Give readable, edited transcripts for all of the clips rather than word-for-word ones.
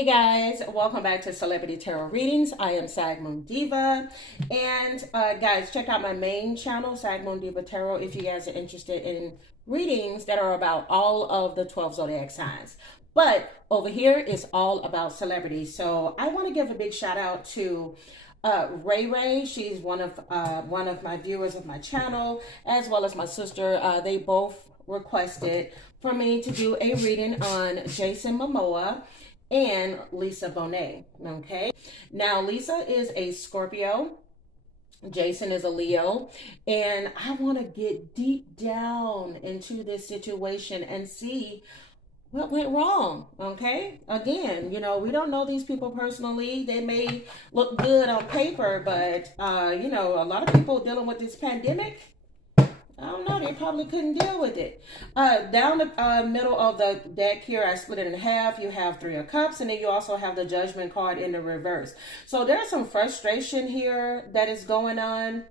Hey guys, welcome back to Celebrity Tarot Readings. I am Sag Moon Diva. And guys, check out my main channel, Sag Moon Diva Tarot, if you guys are interested in readings that are about all of the 12 zodiac signs. But over here is all about celebrities. So I want to give a big shout out to Ray Ray. She's one of my viewers of my channel, as well as my sister. They both requested for me to do a reading on Jason Momoa and Lisa Bonet. Okay, now Lisa is a Scorpio, Jason is a Leo, and I want to get deep down into this situation and see what went wrong. Okay, again, we don't know these people personally. They may look good on paper, but a lot of people dealing with this pandemic, I don't know, they probably couldn't deal with it. Down the middle of the deck here, I split it in half. You have Three of Cups, and then you also have the Judgment card in the reverse. So there's some frustration here that is going on.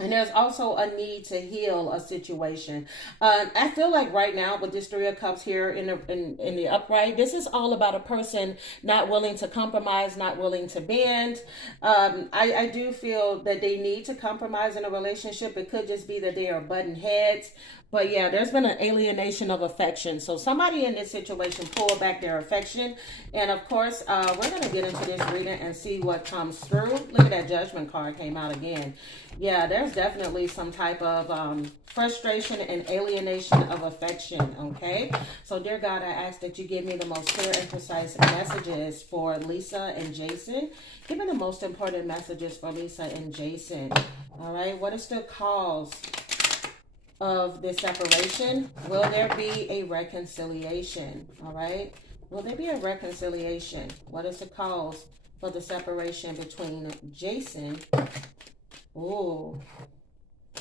And there's also a need to heal a situation. I feel like right now with this Three of Cups here in the upright, this is all about a person not willing to compromise, not willing to bend. I do feel that they need to compromise in a relationship. It could just be that they are butting heads. But yeah, there's been an alienation of affection. So somebody in this situation pulled back their affection. And of course, we're going to get into this reading and see what comes through. Look at that Judgment card came out again. Yeah, there's definitely some type of frustration and alienation of affection, okay? So dear God, I ask that you give me the most clear and precise messages for Lisa and Jason. Give me the most important messages for Lisa and Jason. All right, what is the cause of this separation? Will there be a reconciliation? All right, will there be a reconciliation? What is the cause for the separation between Jason? Oh,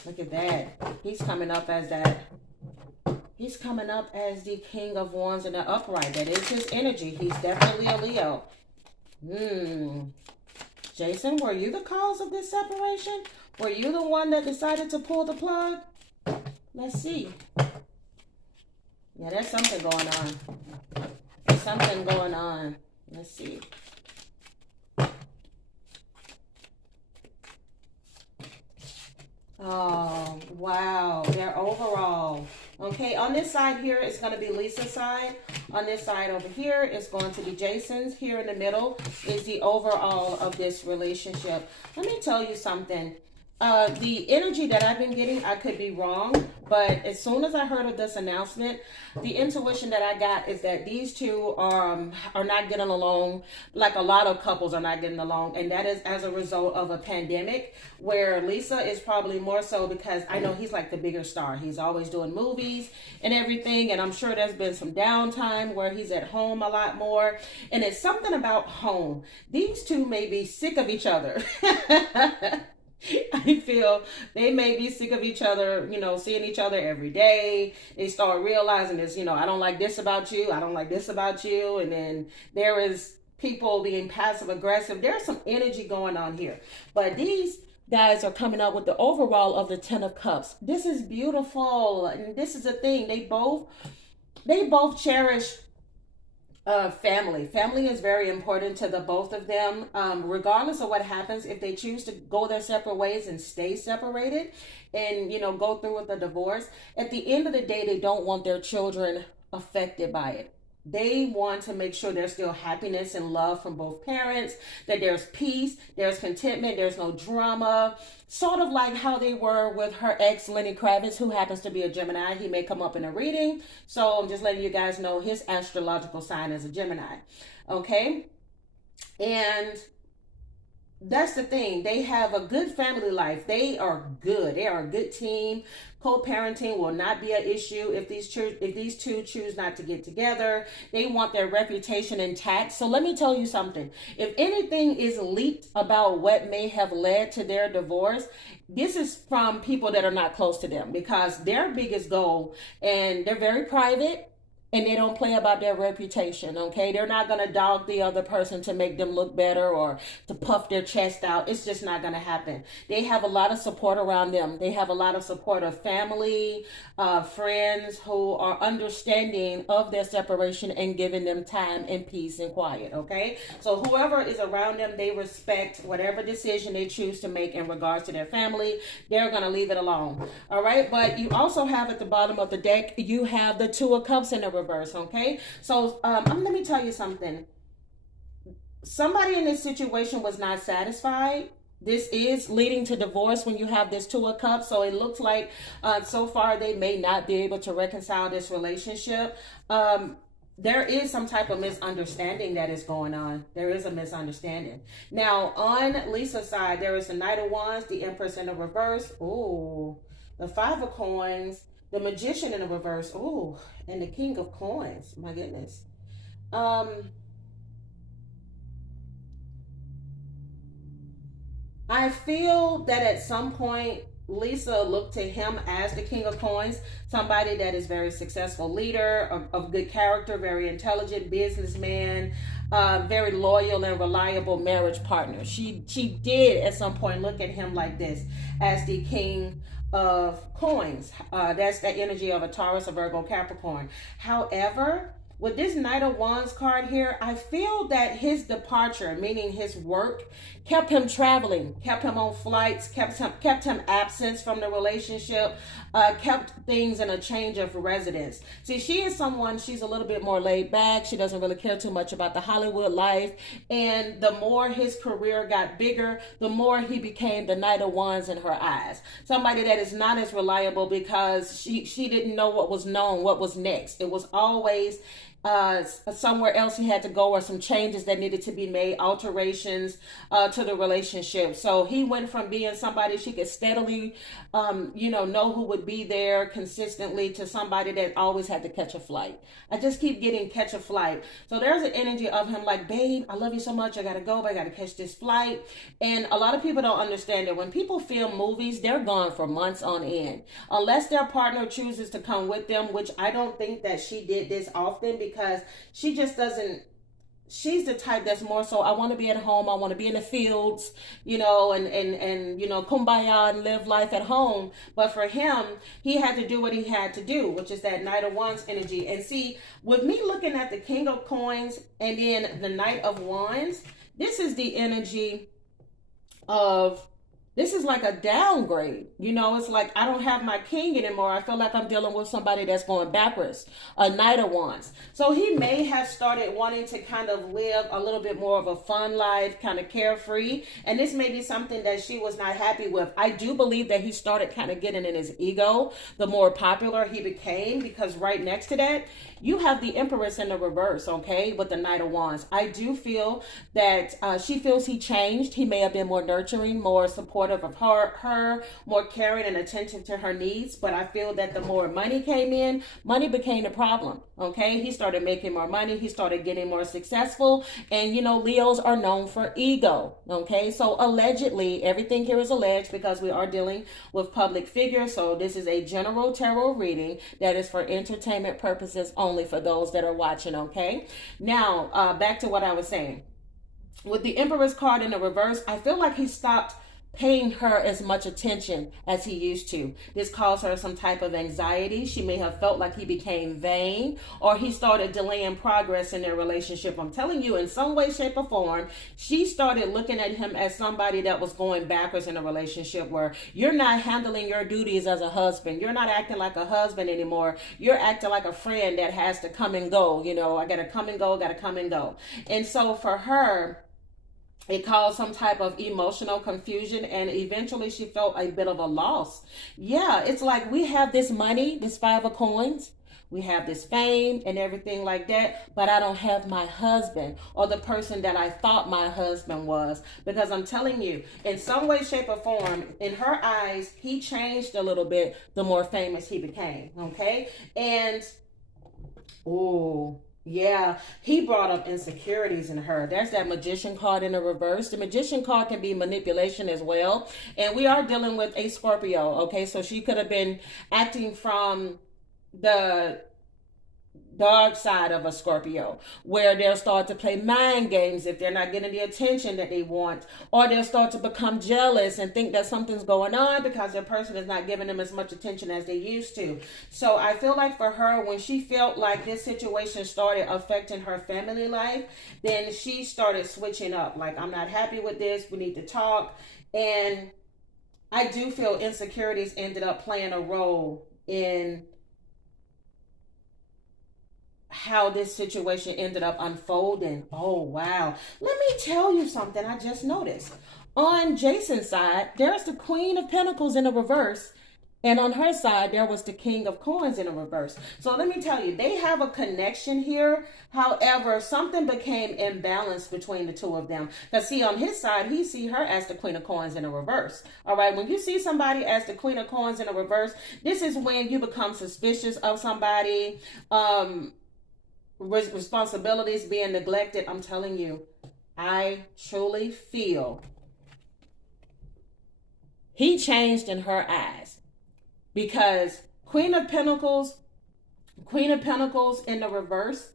look at that. He's coming up as that. He's coming up as the King of Wands in the upright. That is his energy. He's definitely a Leo. Jason, were you the cause of this separation? Were you the one that decided to pull the plug? Let's see. Yeah, there's something going on. There's something going on. Let's see. Oh, wow. Their overall. Okay, on this side here, it's going to be Lisa's side. On this side over here, it's going to be Jason's. Here in the middle is the overall of this relationship. Let me tell you something. The energy that I've been getting, I could be wrong, but as soon as I heard of this announcement, the intuition that I got is that these two are not getting along, like a lot of couples are not getting along, and that is as a result of a pandemic, where Lisa is probably more so because I know he's like the bigger star. He's always doing movies and everything, and I'm sure there's been some downtime where he's at home a lot more, and it's something about home. These two may be sick of each other. I feel they may be sick of each other, seeing each other every day. They start realizing this, I don't like this about you. I don't like this about you. And then there is people being passive aggressive. There's some energy going on here. But these guys are coming up with the overall of the Ten of Cups. This is beautiful. And this is the thing. They both cherish family is very important to the both of them, regardless of what happens. If they choose to go their separate ways and stay separated and go through with the divorce, at the end of the day, they don't want their children affected by it. They want to make sure there's still happiness and love from both parents, that there's peace, there's contentment, there's no drama. Sort of like how they were with her ex, Lenny Kravitz, who happens to be a Gemini. He may come up in a reading. So I'm just letting you guys know his astrological sign is a Gemini. Okay? And that's the thing. They have a good family life. They are good. They are a good team. Co-parenting will not be an issue if these two choose not to get together. They want their reputation intact. So let me tell you something. If anything is leaked about what may have led to their divorce, this is from people that are not close to them, because their biggest goal, and they're very private, and they don't play about their reputation, okay? They're not going to dog the other person to make them look better or to puff their chest out. It's just not going to happen. They have a lot of support around them. They have a lot of support of family, friends who are understanding of their separation and giving them time and peace and quiet, okay? So whoever is around them, they respect whatever decision they choose to make in regards to their family. They're going to leave it alone, all right? But you also have at the bottom of the deck, you have the Two of Cups in the reverse, okay? So let me tell you something. Somebody in this situation was not satisfied. This is leading to divorce when you have this Two of Cups. So it looks like so far they may not be able to reconcile this relationship. There is some type of misunderstanding that is going on. There is a misunderstanding. Now, on Lisa's side, there is the Knight of Wands, the Empress in the reverse. Ooh, the Five of Coins, the Magician in the reverse. Ooh, and the King of Coins. My goodness. I feel that at some point, Lisa looked to him as the King of Coins, somebody that is very successful leader, of good character, very intelligent businessman, very loyal and reliable marriage partner. She did at some point look at him like this, as the King of Coins. That's the energy of a Taurus, a Virgo, Capricorn. However, with this Knight of Wands card here, I feel that his departure, meaning his work, kept him traveling, kept him on flights, kept him absent from the relationship, kept things in a change of residence. See, she is someone, she's a little bit more laid back. She doesn't really care too much about the Hollywood life. And the more his career got bigger, the more he became the Knight of Wands in her eyes. Somebody that is not as reliable because she didn't know what was known, what was next. It was always somewhere else he had to go, or some changes that needed to be made, alterations to the relationship. So he went from being somebody she could steadily know who would be there consistently, to somebody that always had to catch a flight. I just keep getting catch a flight. So there's an energy of him like, babe, I love you so much, I gotta go, but I gotta catch this flight. And a lot of people don't understand that when people film movies, they're gone for months on end, unless their partner chooses to come with them, which I don't think that she did this often, because she just doesn't, she's the type that's more so, I want to be at home, I want to be in the fields, and kumbaya and live life at home. But for him, he had to do what he had to do, which is that Knight of Wands energy. And see, with me looking at the King of Coins and then the Knight of Wands, this is the energy of, this is like a downgrade. It's like, I don't have my king anymore. I feel like I'm dealing with somebody that's going backwards. A Knight of Wands. So he may have started wanting to kind of live a little bit more of a fun life, kind of carefree. And this may be something that she was not happy with. I do believe that he started kind of getting in his ego the more popular he became, because right next to that, you have the Empress in the reverse, okay, with the Knight of Wands. I do feel that she feels he changed. He may have been more nurturing, more supportive of her, more caring and attentive to her needs. But I feel that the more money came in, money became the problem, okay? He started making more money. He started getting more successful. And, Leos are known for ego, okay? So allegedly, everything here is alleged because we are dealing with public figures. So this is a general tarot reading that is for entertainment purposes only, for those that are watching, okay? Now, back to what I was saying. With the Emperor's card in the reverse, I feel like he stopped paying her as much attention as he used to. This caused her some type of anxiety. She may have felt like he became vain, or he started delaying progress in their relationship. I'm telling you, in some way, shape, or form, she started looking at him as somebody that was going backwards in a relationship, where you're not handling your duties as a husband. You're not acting like a husband anymore. You're acting like a friend that has to come and go. I gotta come and go, gotta come and go. And so for her, it caused some type of emotional confusion, and eventually she felt a bit of a loss. Yeah, it's like, we have this money, this Five of Coins, we have this fame and everything like that, but I don't have my husband, or the person that I thought my husband was. Because I'm telling you, in some way, shape, or form, in her eyes, he changed a little bit the more famous he became, okay? And, yeah, he brought up insecurities in her. There's that Magician card in the reverse. The Magician card can be manipulation as well. And we are dealing with a Scorpio, okay? So she could have been acting from the, dark side of a Scorpio, where they'll start to play mind games if they're not getting the attention that they want, or they'll start to become jealous and think that something's going on because their person is not giving them as much attention as they used to. So I feel like for her, when she felt like this situation started affecting her family life, then she started switching up. Like, I'm not happy with this. We need to talk. And I do feel insecurities ended up playing a role in how this situation ended up unfolding. Oh, wow. Let me tell you something I just noticed. On Jason's side, there's the Queen of Pentacles in the reverse. And on her side, there was the King of Coins in the reverse. So let me tell you, they have a connection here. However, something became imbalanced between the two of them. Because see, on his side, he see her as the Queen of Coins in the reverse. All right, when you see somebody as the Queen of Coins in the reverse, this is when you become suspicious of somebody. Responsibilities being neglected. I'm telling you, I truly feel he changed in her eyes, because Queen of Pentacles in the reverse,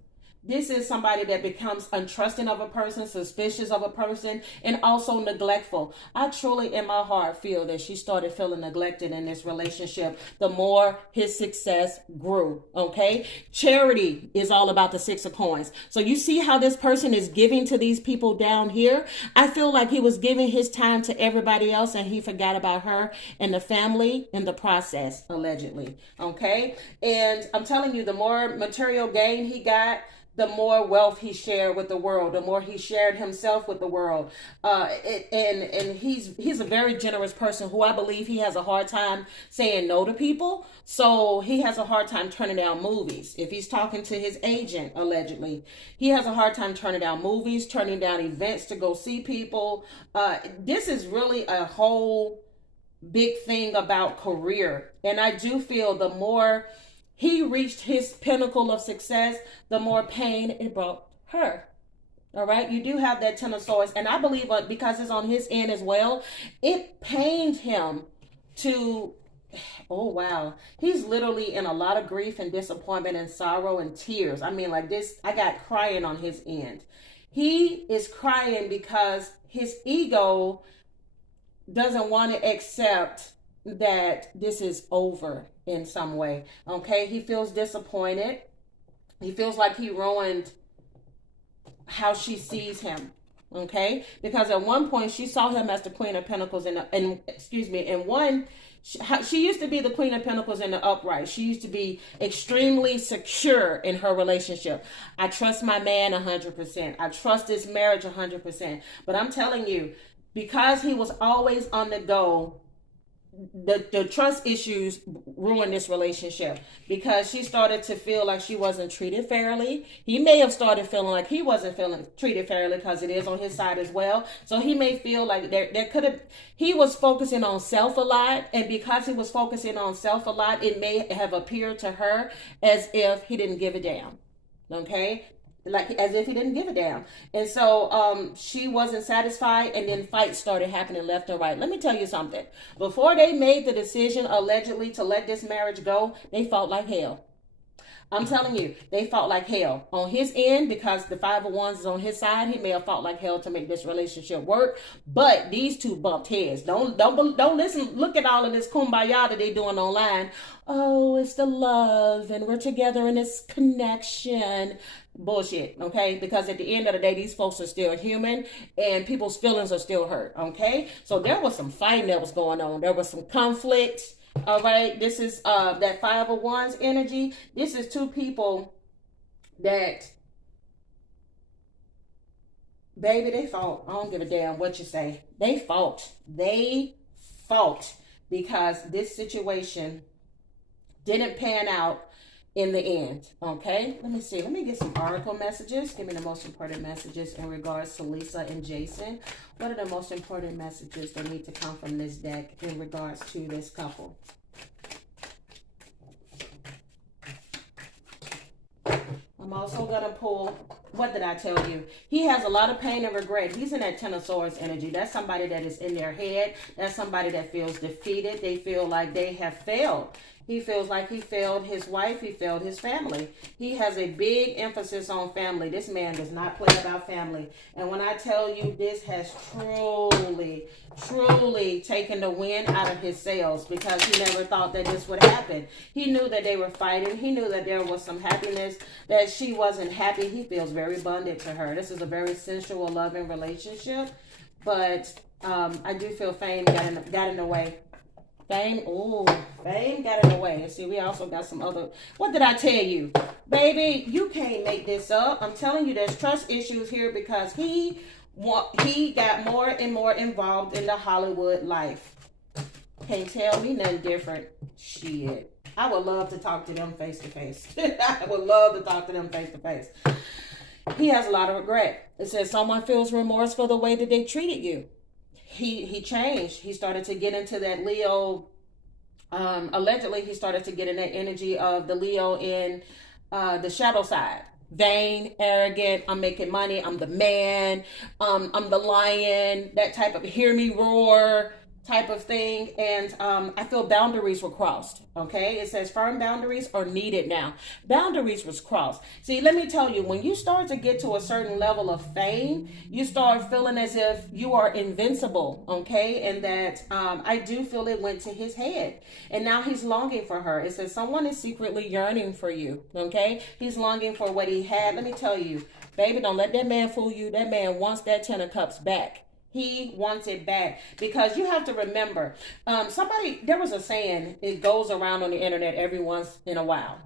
this is somebody that becomes untrusting of a person, suspicious of a person, and also neglectful. I truly, in my heart, feel that she started feeling neglected in this relationship the more his success grew, okay? Charity is all about the Six of Coins. So you see how this person is giving to these people down here? I feel like he was giving his time to everybody else and he forgot about her and the family in the process, allegedly, okay? And I'm telling you, the more material gain he got, the more wealth he shared with the world, the more he shared himself with the world. And he's a very generous person who I believe he has a hard time saying no to people. So he has a hard time turning down movies. If he's talking to his agent, allegedly, he has a hard time turning down movies, turning down events to go see people. This is really a whole big thing about career. And I do feel the more he reached his pinnacle of success, the more pain it brought her. All right, you do have that Ten of Swords, and I believe because it's on his end as well, it pained him to, oh wow, he's literally in a lot of grief and disappointment and sorrow and tears. I mean, like this, I got crying on his end. He is crying because his ego doesn't want to accept that this is over in some way. Okay, he feels disappointed. He feels like he ruined how she sees him. Okay, because at one point she saw him as the Queen of Pentacles she used to be the Queen of Pentacles in the upright. She used to be extremely secure in her relationship. I trust my man 100%. I trust this marriage 100%. But I'm telling you, because he was always on the go, the trust issues ruined this relationship, because she started to feel like she wasn't treated fairly. He may have started feeling like he wasn't feeling treated fairly because it is on his side as well. So he may feel like he was focusing on self a lot, and because he was focusing on self a lot, it may have appeared to her as if he didn't give a damn. Okay, like as if he didn't give a damn. And so she wasn't satisfied, and then fights started happening left and right. Let me tell you something. Before they made the decision allegedly to let this marriage go, they fought like hell. I'm telling you, they fought like hell. On his end, because the Five of Wands is on his side, he may have fought like hell to make this relationship work. But these two bumped heads. Don't listen. Look at all of this kumbaya that they doing online. Oh, it's the love, and we're together in this connection. Bullshit, okay? Because at the end of the day, these folks are still human, and people's feelings are still hurt, okay? So there was some fighting that was going on. There was some conflict. All right, this is that Five of Wands energy. This is two people that, baby, they fought. I don't give a damn what you say. They fought. They fought because this situation didn't pan out in the end. Okay, let me see. Let me get some oracle messages. Give me the most important messages in regards to Lisa and Jason. What are the most important messages that need to come from this deck in regards to this couple? I'm also going to pull, what did I tell you? He has a lot of pain and regret. He's in that Ten of Swords energy. That's somebody that is in their head. That's somebody that feels defeated. They feel like they have failed. He feels like he failed his wife. He failed his family. He has a big emphasis on family. This man does not play about family. And when I tell you, this has truly taken the wind out of his sails, because he never thought that this would happen. He knew that they were fighting. He knew that there was some happiness, that she wasn't happy. He feels very bonded to her. This is a very sensual, loving relationship. But I do feel fame got in the way. Fame got in the way. And see, we also got some other, what did I tell you? Baby, you can't make this up. I'm telling you, there's trust issues here, because he got more and more involved in the Hollywood life. Can't tell me nothing different. Shit. I would love to talk to them face to face. I would love to talk to them face to face. He has a lot of regret. It says someone feels remorse for the way that they treated you. He changed. He started to get into that Leo. Allegedly, he started to get in that energy of the Leo in the shadow side. Vain, arrogant, I'm making money, I'm the man, I'm the lion, that type of hear me roar type of thing. And I feel boundaries were crossed. Okay, it says firm boundaries are needed now. Boundaries was crossed. See, let me tell you, when you start to get to a certain level of fame, you start feeling as if you are invincible. Okay, and that I do feel it went to his head, and now he's longing for her. It says someone is secretly yearning for you. Okay, he's longing for what he had. Let me tell you, baby, don't let that man fool you. That man wants that 10 of cups back. He wants it back, because you have to remember, there was a saying, it goes around on the internet every once in a while.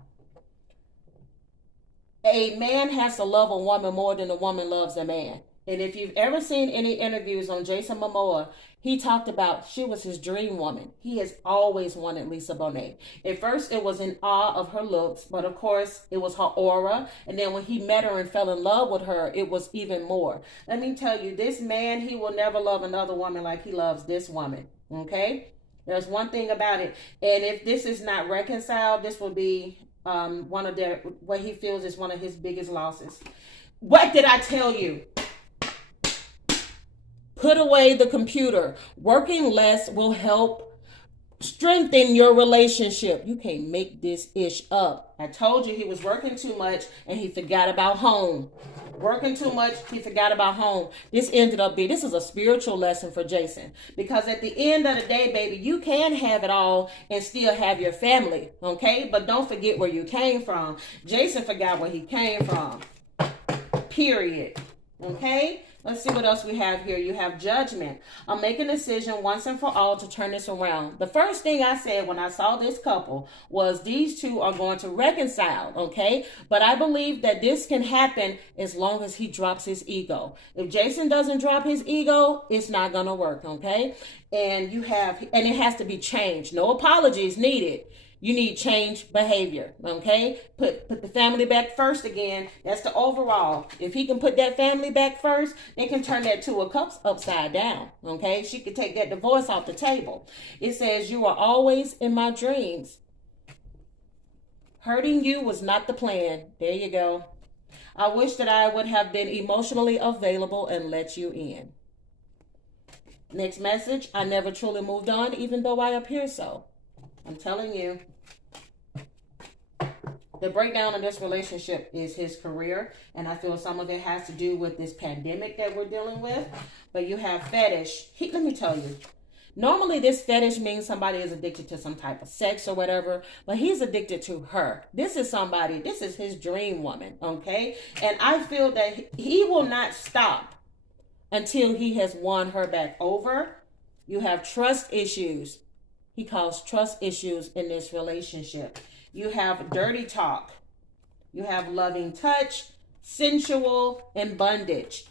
A man has to love a woman more than a woman loves a man. And if you've ever seen any interviews on Jason Momoa, he talked about she was his dream woman. He has always wanted Lisa Bonet. At first, it was in awe of her looks, but of course, it was her aura. And then when he met her and fell in love with her, it was even more. Let me tell you, this man, he will never love another woman like he loves this woman. Okay? There's one thing about it. And if this is not reconciled, this will be what he feels is one of his biggest losses. What did I tell you? Put away the computer. Working less will help strengthen your relationship. You can't make this ish up. I told you he was working too much and he forgot about home. Working too much, he forgot about home. This is a spiritual lesson for Jason. Because at the end of the day, baby, you can have it all and still have your family. Okay? But don't forget where you came from. Jason forgot where he came from. Period. Okay? Let's see what else we have here. You have judgment. I'm making a decision once and for all to turn this around. The first thing I said when I saw this couple was these two are going to reconcile, okay? But I believe that this can happen as long as he drops his ego. If Jason doesn't drop his ego, it's not going to work, okay? And it has to be changed. No apologies needed. You need change behavior, okay? Put the family back first again. That's the overall. If he can put that family back first, they can turn that 2 of cups upside down, okay? She could take that divorce off the table. It says, you are always in my dreams. Hurting you was not the plan. There you go. I wish that I would have been emotionally available and let you in. Next message, I never truly moved on, even though I appear so. I'm telling you. The breakdown of this relationship is his career, and I feel some of it has to do with this pandemic that we're dealing with. But you have fetish. Let me tell you. Normally, this fetish means somebody is addicted to some type of sex or whatever, but he's addicted to her. This is his dream woman, okay? And I feel that he will not stop until he has won her back over. You have trust issues. He calls trust issues in this relationship. You have dirty talk. You have loving touch, sensual, and bondage.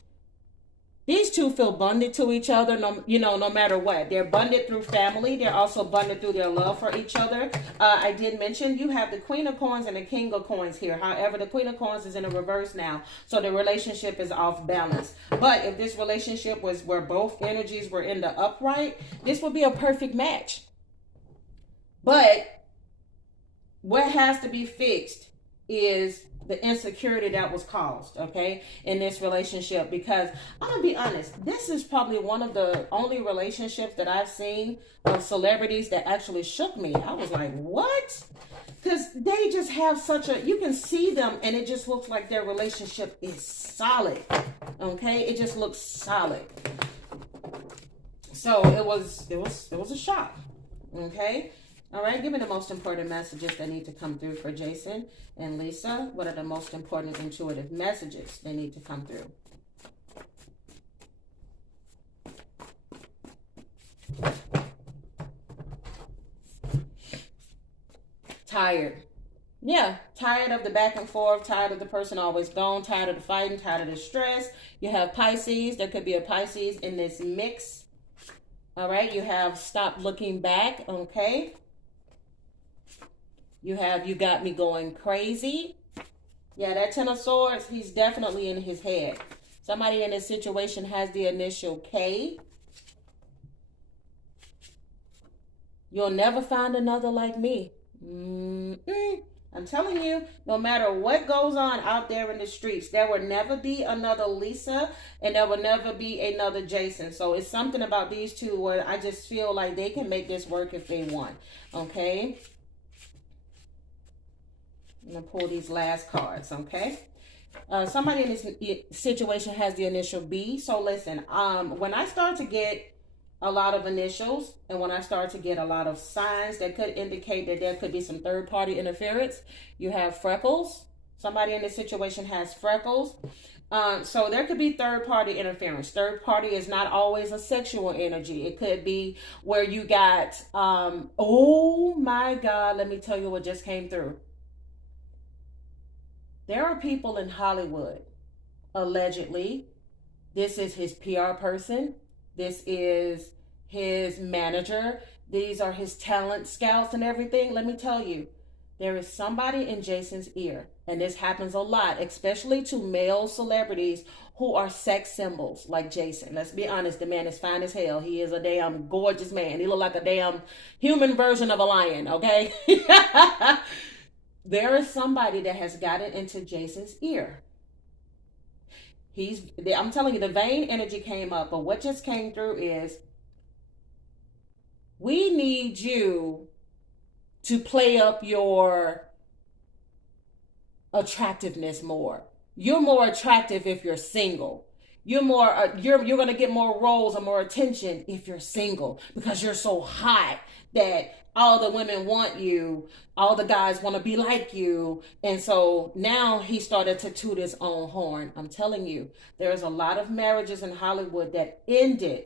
These two feel bonded to each other, no matter what. They're bonded through family. They're also bonded through their love for each other. I did mention you have the Queen of Coins and the King of Coins here. However, the Queen of Coins is in a reverse now, so the relationship is off balance. But if this relationship was where both energies were in the upright, this would be a perfect match. But what has to be fixed is the insecurity that was caused, okay, in this relationship. Because I'm gonna be honest, this is probably one of the only relationships that I've seen of celebrities that actually shook me. I was like, what? Because they just have such a, you can see them and it just looks like their relationship is solid, okay? It just looks solid. So it was a shock, okay? All right, give me the most important messages that need to come through for Jason and Lisa. What are the most important intuitive messages that need to come through? Tired. Yeah, tired of the back and forth, tired of the person always gone, tired of the fighting, tired of the stress. You have Pisces. There could be a Pisces in this mix. All right, you have stop looking back, okay? You have you got me going crazy. Yeah, that Ten of Swords, he's definitely in his head. Somebody in this situation has the initial K. You'll never find another like me. I'm telling you, no matter what goes on out there in the streets, there will never be another Lisa and there will never be another Jason. So it's something about these two where I just feel like they can make this work if they want. Okay? I'm going to pull these last cards, okay? Somebody in this situation has the initial B. So listen, when I start to get a lot of initials and when I start to get a lot of signs that could indicate that there could be some third-party interference, you have freckles. Somebody in this situation has freckles. So there could be third-party interference. Third party is not always a sexual energy. It could be where you got, oh my God, let me tell you what just came through. There are people in Hollywood, allegedly, this is his PR person, this is his manager, these are his talent scouts and everything. Let me tell you, there is somebody in Jason's ear, and this happens a lot, especially to male celebrities who are sex symbols like Jason. Let's be honest, the man is fine as hell. He is a damn gorgeous man. He look like a damn human version of a lion, okay? There is somebody that has gotten into Jason's ear. I'm telling you, the vain energy came up, but what just came through is, we need you to play up your attractiveness more. You're more attractive if you're single. You're going to get more roles and more attention if you're single because you're so hot that all the women want you, all the guys want to be like you. And so now he started to toot his own horn. I'm telling you, there's a lot of marriages in Hollywood that ended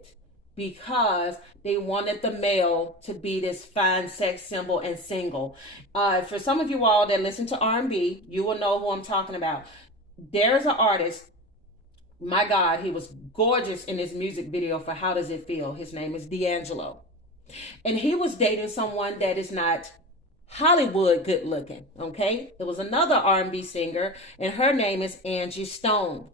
because they wanted the male to be this fine sex symbol and single. For some of you all that listen to R&B, you will know who I'm talking about. There's an artist, my God, he was gorgeous in this music video for How Does It Feel? His name is D'Angelo. And he was dating someone that is not Hollywood good looking, okay? There was another R&B singer, and her name is Angie Stone.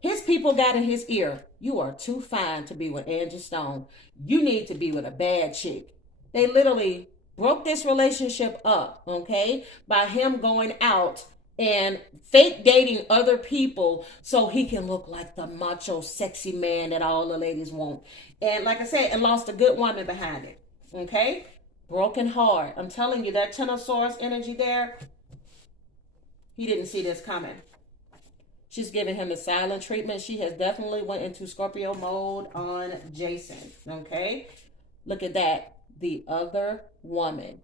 His people got in his ear, you are too fine to be with Angie Stone. You need to be with a bad chick. They literally broke this relationship up, okay, by him going out and fake dating other people so he can look like the macho, sexy man that all the ladies want. And like I said, and lost a good woman behind it. Okay? Broken heart. I'm telling you, that Ten of Swords energy there, he didn't see this coming. She's giving him the silent treatment. She has definitely went into Scorpio mode on Jason. Okay? Look at that. The other woman.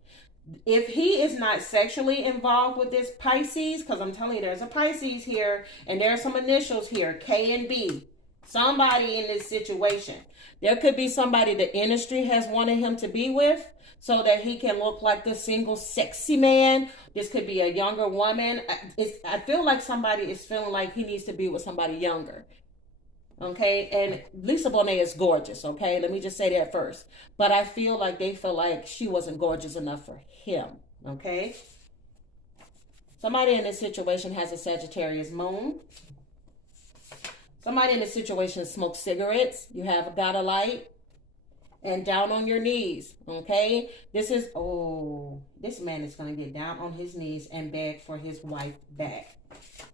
If he is not sexually involved with this Pisces, because I'm telling you, there's a Pisces here, and there are some initials here, K and B. Somebody in this situation. There could be somebody the industry has wanted him to be with so that he can look like the single sexy man. This could be a younger woman. I feel like somebody is feeling like he needs to be with somebody younger. Okay, and Lisa Bonet is gorgeous, okay? Let me just say that first. But I feel like they feel like she wasn't gorgeous enough for him, okay? Somebody in this situation has a Sagittarius moon. Somebody in this situation smokes cigarettes. You have got a light. and down on your knees. Okay, this is, oh, this man is going to get down on his knees and beg for his wife back.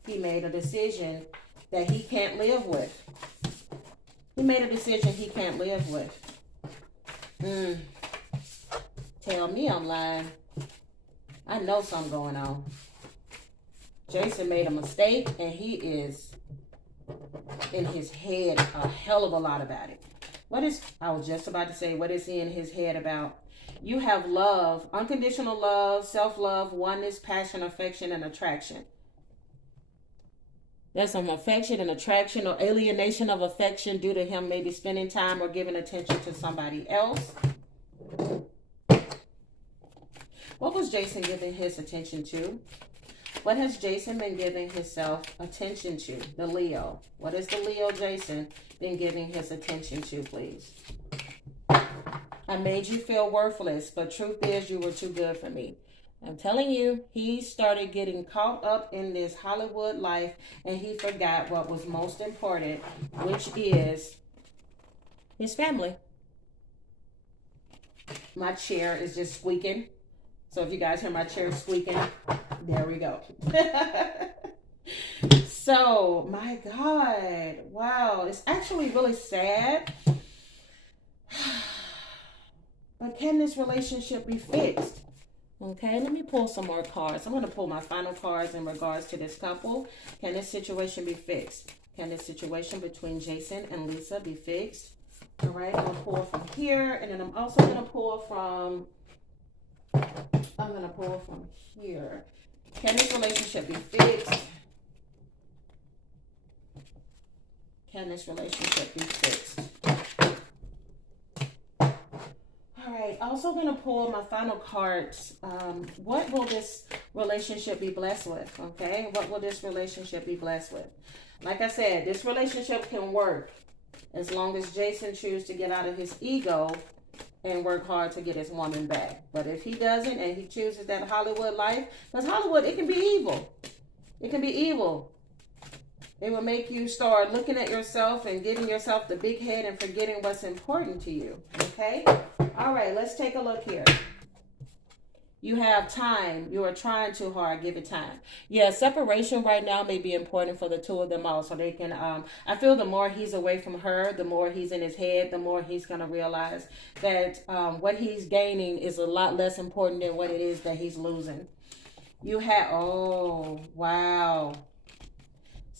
He made a decision that he can't live with. He made a decision he can't live with. Tell me I'm lying. I know something going on. Jason made a mistake, and he is in his head a hell of a lot about it. I was just about to say, what is he in his head about? You have love, unconditional love, self-love, oneness, passion, affection, and attraction. There's some affection and attraction or alienation of affection due to him maybe spending time or giving attention to somebody else. What was Jason giving his attention to? What has Jason been giving himself attention to? The Leo. What has the Leo Jason been giving his attention to, please? I made you feel worthless, but truth is you were too good for me. I'm telling you, he started getting caught up in this Hollywood life, and he forgot what was most important, which is his family. My chair is just squeaking. So if you guys hear my chair squeaking, there we go. So, my God. Wow. It's actually really sad. But can this relationship be fixed? Okay, let me pull some more cards. I'm going to pull my final cards in regards to this couple. Can this situation be fixed? Can this situation between Jason and Lisa be fixed? All right, I'm going to pull from here. And then I'm also going to pull from... here. Can this relationship be fixed? Can this relationship be fixed? All right, also going to pull my final cards. What will this relationship be blessed with? Okay, what will this relationship be blessed with? Like I said, this relationship can work as long as Jason chooses to get out of his ego and work hard to get his woman back. But if he doesn't and he chooses that Hollywood life, because Hollywood, it can be evil. It can be evil. It will make you start looking at yourself and giving yourself the big head and forgetting what's important to you. Okay? All right, let's take a look here. You have time. You are trying too hard. Give it time. Yeah, separation right now may be important for the two of them all. So they can, I feel the more he's away from her, the more he's in his head, the more he's going to realize that what he's gaining is a lot less important than what it is that he's losing. You have, oh, wow.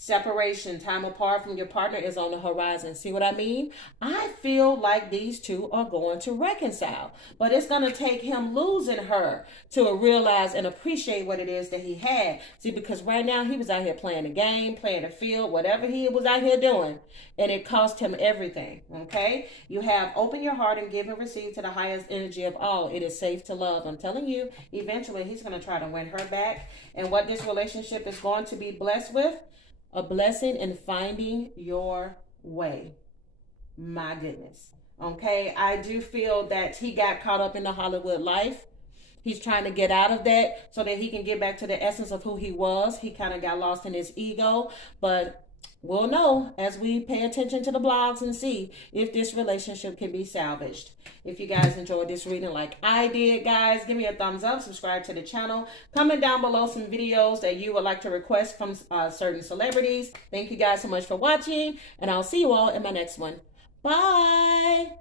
Separation, time apart from your partner is on the horizon. See what I mean? I feel like these two are going to reconcile, but it's going to take him losing her to realize and appreciate what it is that he had. See, because right now he was out here playing the game, playing the field, whatever he was out here doing, and it cost him everything. Okay? You have open your heart and give and receive to the highest energy of all. It is safe to love. I'm telling you, eventually he's going to try to win her back. And what this relationship is going to be blessed with, a blessing in finding your way. My goodness. Okay, I do feel that he got caught up in the Hollywood life. He's trying to get out of that so that he can get back to the essence of who he was. He kind of got lost in his ego, but we'll know as we pay attention to the blogs and see if this relationship can be salvaged. If you guys enjoyed this reading like I did, guys, give me a thumbs up, subscribe to the channel, comment down below some videos that you would like to request from certain celebrities. Thank you guys so much for watching, and I'll see you all in my next one. Bye.